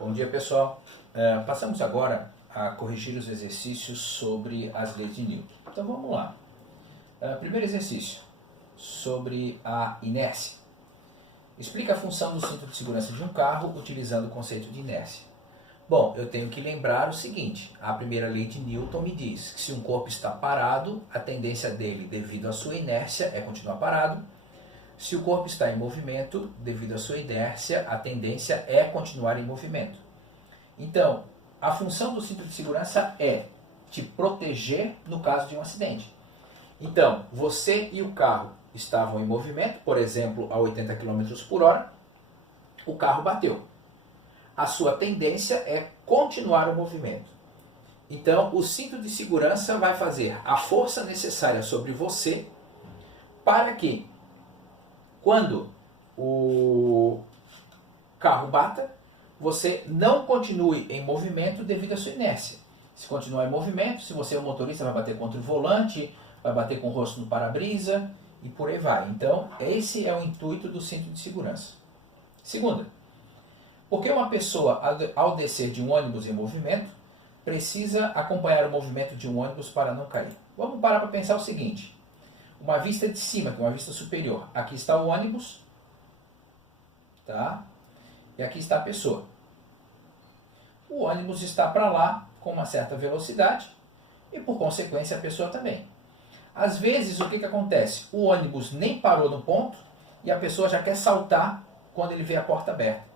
Bom dia, pessoal. Passamos agora a corrigir os exercícios sobre as leis de Newton. Então vamos lá. Primeiro exercício, sobre a inércia. Explica a função do cinto de segurança de um carro utilizando o conceito de inércia. Bom, eu tenho que lembrar o seguinte: a primeira lei de Newton me diz que se um corpo está parado, a tendência dele, devido à sua inércia, é continuar parado. Se o corpo está em movimento, devido à sua inércia, a tendência é continuar em movimento. Então, a função do cinto de segurança é te proteger no caso de um acidente. Então, você e o carro estavam em movimento, por exemplo, a 80 km por hora, o carro bateu. A sua tendência é continuar o movimento. Então, o cinto de segurança vai fazer a força necessária sobre você para que, quando o carro bata, você não continue em movimento devido à sua inércia. Se continuar em movimento, se você é o motorista, vai bater contra o volante, vai bater com o rosto no para-brisa e por aí vai. Então, esse é o intuito do cinto de segurança. Segunda, porque uma pessoa, ao descer de um ônibus em movimento, precisa acompanhar o movimento de um ônibus para não cair? Vamos parar para pensar o seguinte: uma vista de cima, que é uma vista superior. Aqui está o ônibus, tá? E aqui está a pessoa. O ônibus está para lá com uma certa velocidade e, por consequência, a pessoa também. Às vezes, o que acontece? O ônibus nem parou no ponto e a pessoa já quer saltar quando ele vê a porta aberta.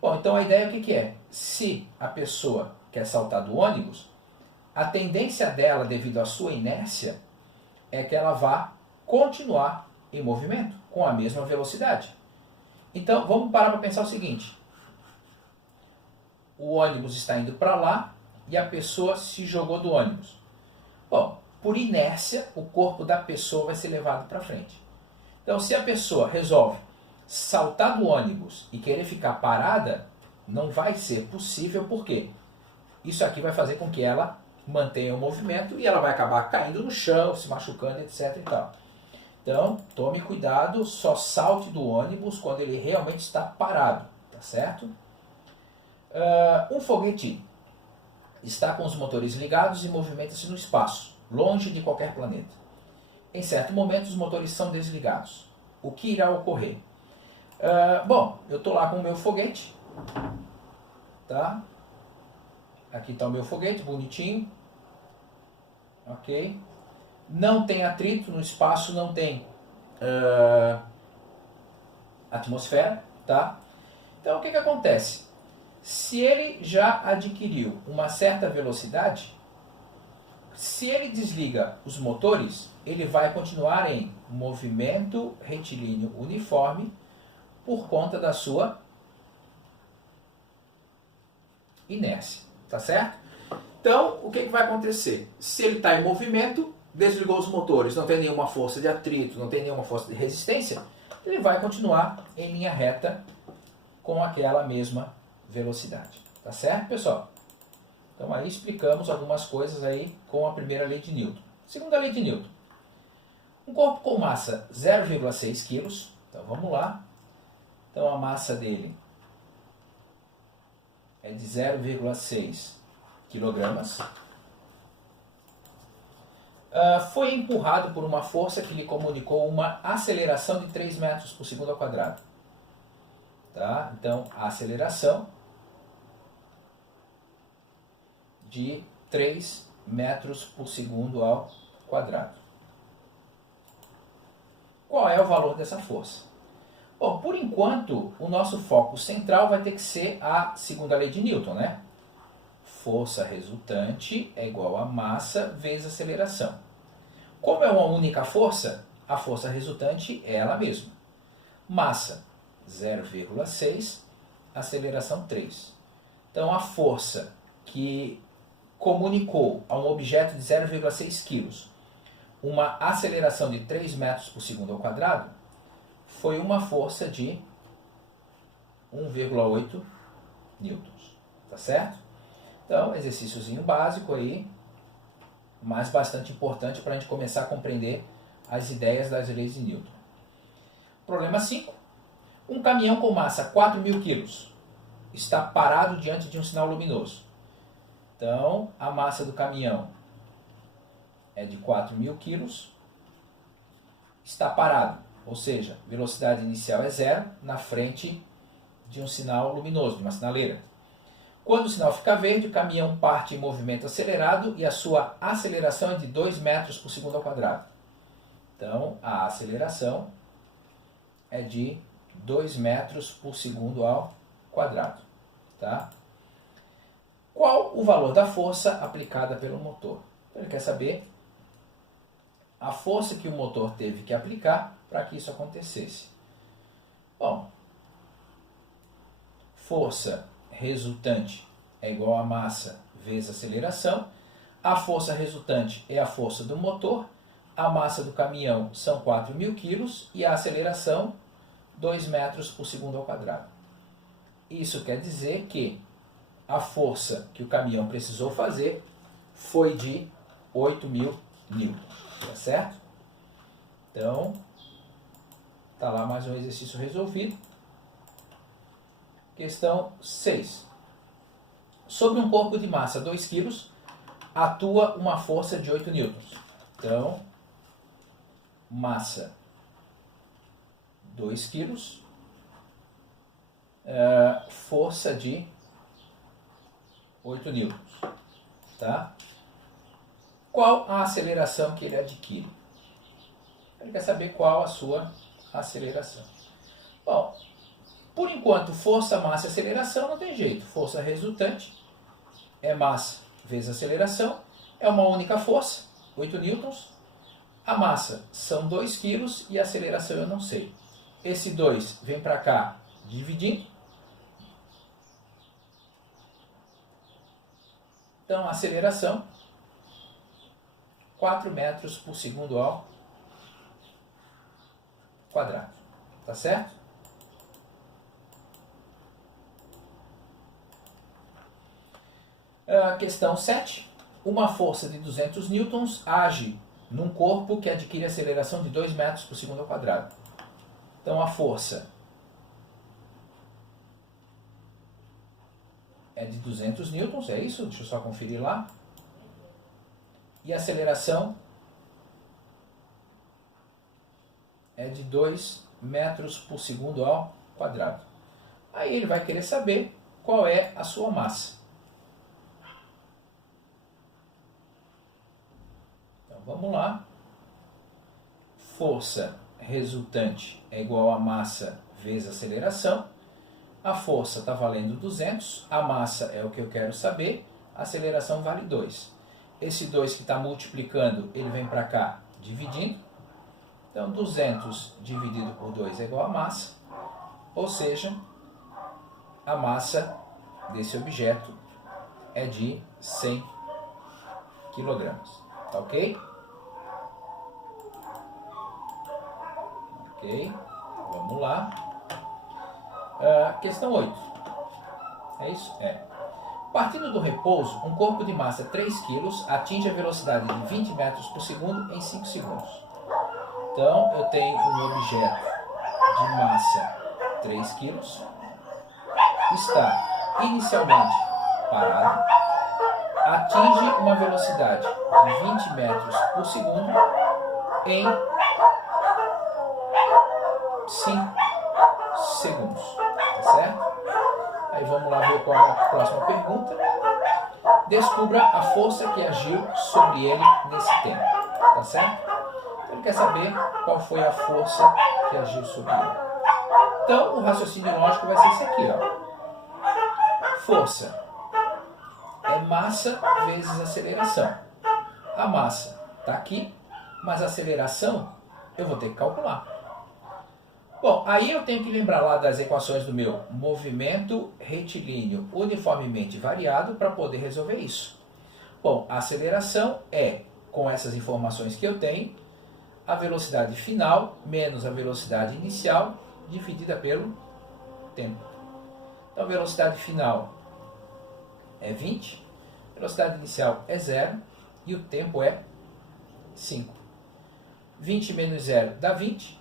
Bom, então a ideia é o que é? Se a pessoa quer saltar do ônibus, a tendência dela, devido à sua inércia, é que ela vá continuar em movimento com a mesma velocidade. Então, vamos parar para pensar o seguinte: o ônibus está indo para lá e a pessoa se jogou do ônibus. Bom, por inércia, o corpo da pessoa vai ser levado para frente. Então, se a pessoa resolve saltar do ônibus e querer ficar parada, não vai ser possível, porque isso aqui vai fazer com que ela mantenha o movimento e ela vai acabar caindo no chão, se machucando, etc. e tal. Então, tome cuidado, só salte do ônibus quando ele realmente está parado, tá certo? Um foguete está com os motores ligados e movimenta-se no espaço, longe de qualquer planeta. Em certo momento, os motores são desligados. O que irá ocorrer? Bom, eu estou lá com o meu foguete, tá? Aqui está o meu foguete, bonitinho. Ok? Não tem atrito no espaço, não tem atmosfera, tá? Então, o que acontece? Se ele já adquiriu uma certa velocidade, se ele desliga os motores, ele vai continuar em movimento retilíneo uniforme por conta da sua inércia, tá certo? Então, o que vai acontecer? Se ele está em movimento, desligou os motores, não tem nenhuma força de atrito, não tem nenhuma força de resistência, ele vai continuar em linha reta com aquela mesma velocidade. Tá certo, pessoal? Então, aí explicamos algumas coisas aí com a primeira lei de Newton. Segunda lei de Newton. Um corpo com massa 0,6 kg. Então, vamos lá. Então, a massa dele é de 0,6 kg. Foi empurrado por uma força que lhe comunicou uma aceleração de 3 metros por segundo ao quadrado. Tá? Então, a aceleração de 3 metros por segundo ao quadrado. Qual é o valor dessa força? Bom, por enquanto, o nosso foco central vai ter que ser a segunda lei de Newton, né? Força resultante é igual a massa vezes aceleração. Como é uma única força, a força resultante é ela mesma. Massa 0,6, aceleração 3. Então, a força que comunicou a um objeto de 0,6 kg uma aceleração de 3 metros por segundo ao quadrado foi uma força de 1,8 newtons. Tá certo? Então, exercíciozinho básico aí, mas bastante importante para a gente começar a compreender as ideias das leis de Newton. Problema 5. Um caminhão com massa 4.000 kg está parado diante de um sinal luminoso. Então, a massa do caminhão é de 4.000 quilos, está parado, ou seja, velocidade inicial é zero, na frente de um sinal luminoso, de uma sinaleira. Quando o sinal fica verde, o caminhão parte em movimento acelerado e a sua aceleração é de 2 metros por segundo ao quadrado. Então, a aceleração é de 2 metros por segundo ao quadrado. Tá? Qual o valor da força aplicada pelo motor? Ele quer saber a força que o motor teve que aplicar para que isso acontecesse. Bom, força resultante é igual a massa vezes aceleração. A força resultante é a força do motor. A massa do caminhão são 4.000 quilos e a aceleração 2 metros por segundo ao quadrado. Isso quer dizer que a força que o caminhão precisou fazer foi de 8.000 newtons. Tá certo? Então, tá lá mais um exercício resolvido. Questão 6. Sobre um corpo de massa 2 kg, atua uma força de 8 newtons. Então, massa 2 kg, força de 8 newtons. Tá? Qual a aceleração que ele adquire? Ele quer saber qual a sua aceleração. Bom, por enquanto, força, massa e aceleração não tem jeito. Força resultante é massa vezes aceleração. É uma única força, 8 newtons. A massa são 2 quilos e a aceleração eu não sei. Esse 2 vem para cá dividindo. Então, a aceleração 4 metros por segundo ao quadrado. Tá certo? Questão 7. Uma força de 200 newtons age num corpo que adquire aceleração de 2 metros por segundo ao quadrado. Então, a força é de 200 newtons, é isso? Deixa eu só conferir lá. E a aceleração é de 2 metros por segundo ao quadrado. Aí ele vai querer saber qual é a sua massa. Então vamos lá. Força resultante é igual a massa vezes aceleração. A força está valendo 200, a massa é o que eu quero saber, a aceleração vale 2. Esse 2 que está multiplicando, ele vem para cá dividindo. Então, 200 dividido por 2 é igual a massa. Ou seja, a massa desse objeto é de 100 kg. Tá ok? Ok. Vamos lá. Questão 8. É isso? É. Partindo do repouso, um corpo de massa 3 kg atinge a velocidade de 20 metros por segundo em 5 segundos. Então, eu tenho um objeto de massa 3 kg, está inicialmente parado, atinge uma velocidade de 20 metros por segundo em 5 segundos. Tá certo? Aí vamos lá ver qual é a próxima pergunta. Descubra a força que agiu sobre ele nesse tempo. Tá certo? Ele quer saber qual foi a força que agiu sobre ele. Então, o raciocínio lógico vai ser esse aqui, ó. Força é massa vezes aceleração. A massa está aqui, mas a aceleração eu vou ter que calcular. Bom, aí eu tenho que lembrar lá das equações do meu movimento retilíneo uniformemente variado para poder resolver isso. Bom, a aceleração é, com essas informações que eu tenho, a velocidade final menos a velocidade inicial dividida pelo tempo. Então, a velocidade final é 20, a velocidade inicial é 0 e o tempo é 5. 20 menos 0 dá 20,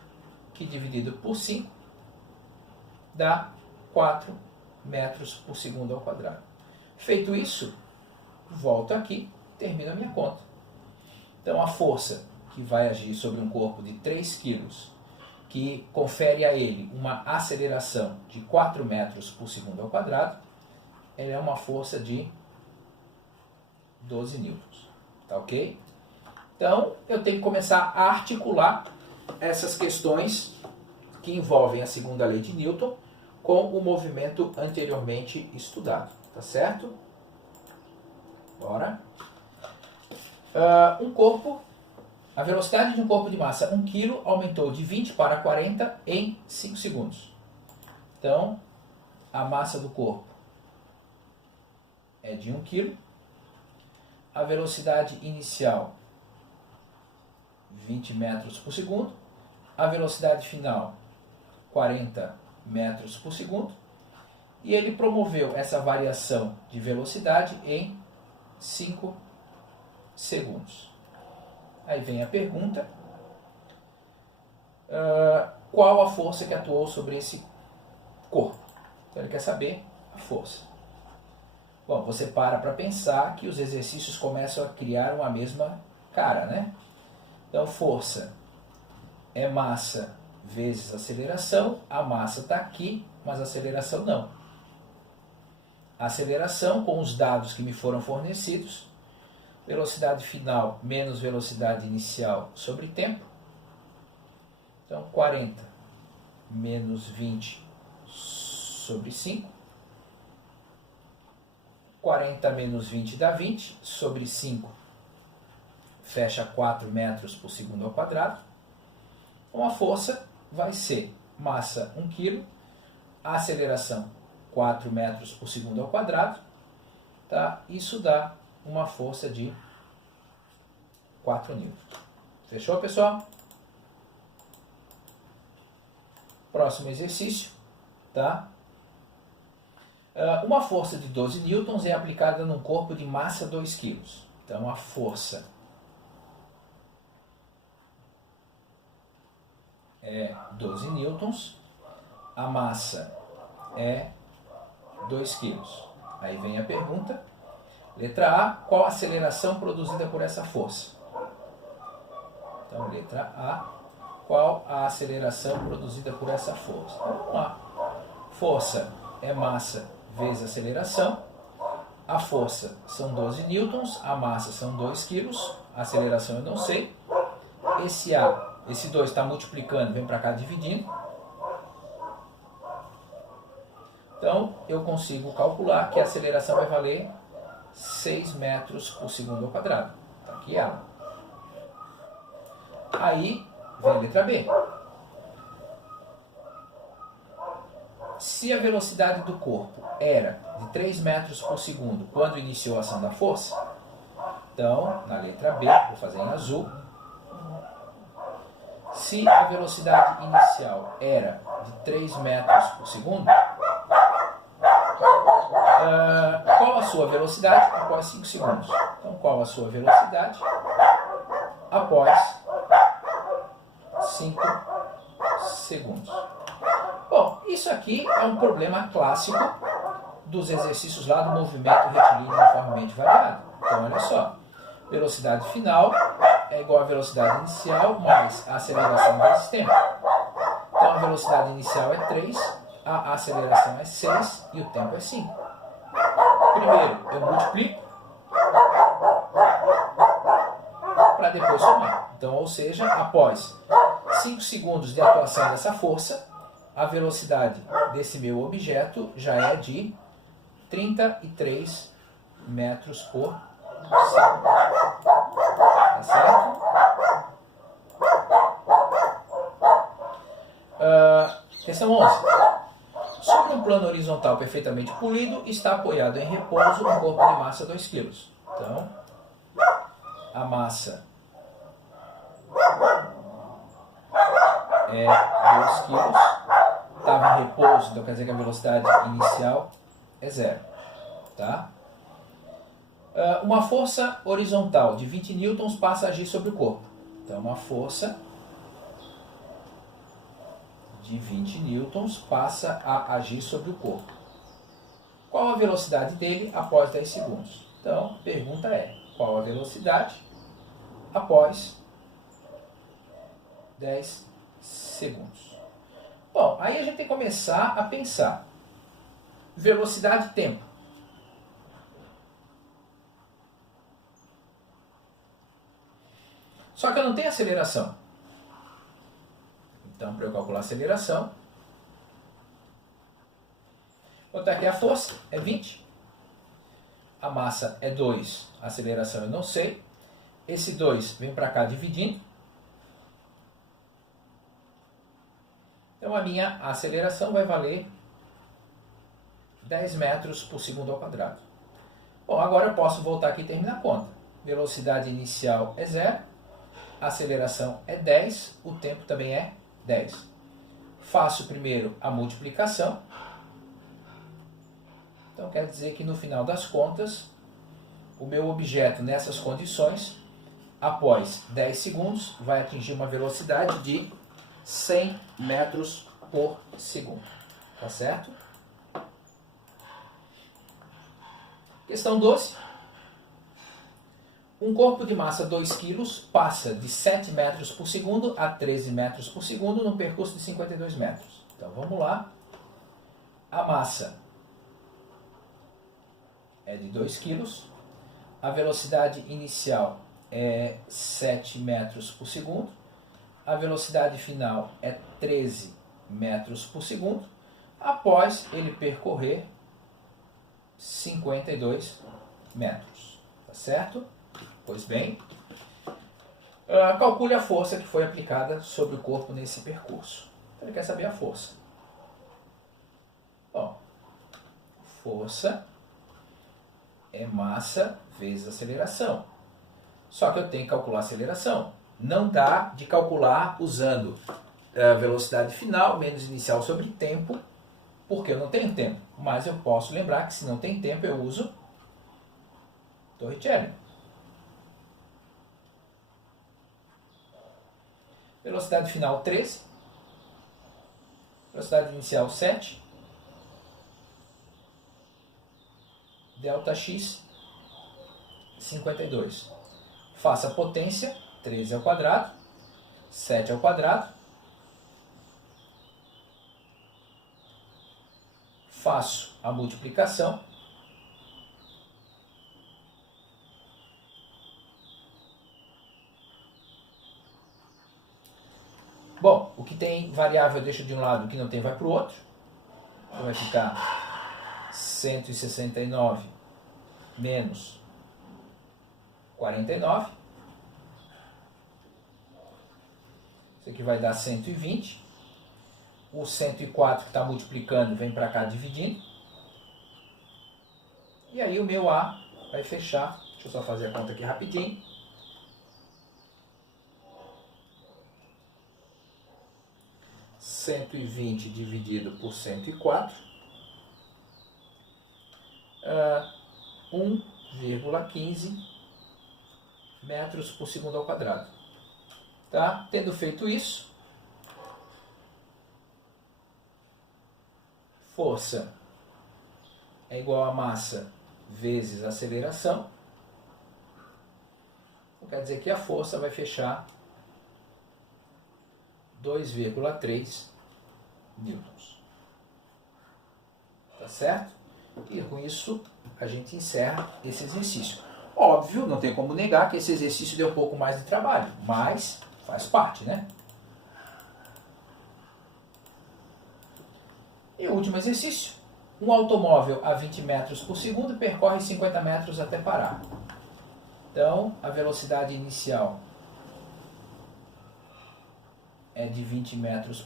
que dividido por 5 dá 4 metros por segundo ao quadrado. Feito isso, volto aqui, termino a minha conta. Então a força que vai agir sobre um corpo de 3 kg, que confere a ele uma aceleração de 4 metros por segundo ao quadrado, ela é uma força de 12 newtons. Tá ok? Então eu tenho que começar a articular essas questões que envolvem a segunda lei de Newton com o movimento anteriormente estudado. Tá certo? Bora. A velocidade de um corpo de massa 1 kg aumentou de 20 para 40 em 5 segundos. Então, a massa do corpo é de 1 kg. A velocidade inicial, 20 metros por segundo. A velocidade final, 40 metros por segundo. E ele promoveu essa variação de velocidade em 5 segundos. Aí vem a pergunta, qual a força que atuou sobre esse corpo? Então ele quer saber a força. Bom, você para pensar que os exercícios começam a criar uma mesma cara, né? Então força é massa vezes aceleração, a massa está aqui, mas a aceleração não. A aceleração, com os dados que me foram fornecidos, velocidade final menos velocidade inicial sobre tempo. Então, 40 menos 20 sobre 5. 40 menos 20 dá 20, sobre 5 fecha 4 metros por segundo ao quadrado. Então, a força vai ser massa 1 kg, a aceleração 4 metros por segundo ao quadrado. Tá? Isso dá uma força de 4 newtons. Fechou, pessoal? Próximo exercício. Tá? Uma força de 12 newtons é aplicada num corpo de massa 2 kg. Então, a força é 12 newtons, a massa é 2 kg. Aí vem a pergunta. Letra A, qual a aceleração produzida por essa força? Então, letra A, qual a aceleração produzida por essa força? Então, vamos lá. Força é massa vezes aceleração. A força são 12 newtons, a massa são 2 kg, a aceleração eu não sei. Esse A, esse 2 está multiplicando, vem para cá dividindo. Então, eu consigo calcular que a aceleração vai valer 6 metros por segundo ao quadrado. Está aqui ela. Aí, vem a letra B. Se a velocidade do corpo era de 3 metros por segundo quando iniciou a ação da força, então, na letra B, vou fazer em azul. Se a velocidade inicial era de 3 metros por segundo, qual a sua velocidade após 5 segundos? Então, qual a sua velocidade após 5 segundos? Bom, isso aqui é um problema clássico dos exercícios lá do movimento retilíneo uniformemente variado. Então, olha só. Velocidade final é igual à velocidade inicial mais a aceleração vezes tempo. Então, a velocidade inicial é 3, a aceleração é 6 e o tempo é 5. Primeiro, eu multiplico para depois somar. Então, ou seja, após 5 segundos de atuação dessa força, a velocidade desse meu objeto já é de 33 metros por segundo. Tá certo? Questão 11. Sobre um plano horizontal perfeitamente polido, está apoiado em repouso um corpo de massa 2 kg. Então, a massa é 2 kg. Estava em repouso, então quer dizer que a velocidade inicial é 0. Tá? Uma força horizontal de 20 newtons passa a agir sobre o corpo. Então, uma força de 20 newtons passa a agir sobre o corpo. velocidade dele após 10 segundos? Então, a pergunta é, qual a velocidade após 10 segundos? Bom, aí a gente tem que começar a pensar. Velocidade e tempo. Só que eu não tenho aceleração. Então, para eu calcular a aceleração, quanto é que é a força? É 20. A massa é 2. A aceleração eu não sei. Esse 2 vem para cá dividindo. Então, a minha aceleração vai valer 10 metros por segundo ao quadrado. Bom, agora eu posso voltar aqui e terminar a conta. Velocidade inicial é 0. A aceleração é 10. O tempo também é 10. Faço primeiro a multiplicação. Então, quer dizer que no final das contas, o meu objeto nessas condições, após 10 segundos, vai atingir uma velocidade de 100 metros por segundo. Tá certo? Questão 12. Um corpo de massa 2 kg passa de 7 metros por segundo a 13 metros por segundo num percurso de 52 metros. Então, vamos lá. A massa é de 2 kg. A velocidade inicial é 7 metros por segundo. A velocidade final é 13 metros por segundo. Após ele percorrer 52 metros. Tá certo? Pois bem, calcule a força que foi aplicada sobre o corpo nesse percurso. Então, ele quer saber a força. Bom, força é massa vezes aceleração. Só que eu tenho que calcular a aceleração. Não dá de calcular usando a velocidade final menos inicial sobre tempo, porque eu não tenho tempo. Mas eu posso lembrar que se não tem tempo eu uso Torricelli. Velocidade final 13. Velocidade inicial 7. Delta x 52. Faça a potência, 13 ao quadrado, 7 ao quadrado. Faço a multiplicação. Bom, o que tem variável eu deixo de um lado, o que não tem vai para o outro. Então vai ficar 169 menos 49. Isso aqui vai dar 120. O 104 que está multiplicando vem para cá dividindo. E aí o meu A vai fechar. Deixa eu só fazer a conta aqui rapidinho. (120) dividido por 104, 1,15 metros por segundo ao quadrado. Tá? Tendo feito isso, força é igual a massa vezes aceleração. Então, quer dizer que a força vai fechar 2,3 newtons. Tá certo? E com isso a gente encerra esse exercício. Óbvio, não tem como negar que esse exercício deu um pouco mais de trabalho, mas faz parte, né? E o último exercício. Um automóvel a 20 metros por segundo percorre 50 metros até parar. Então, a velocidade inicial é de 20 metros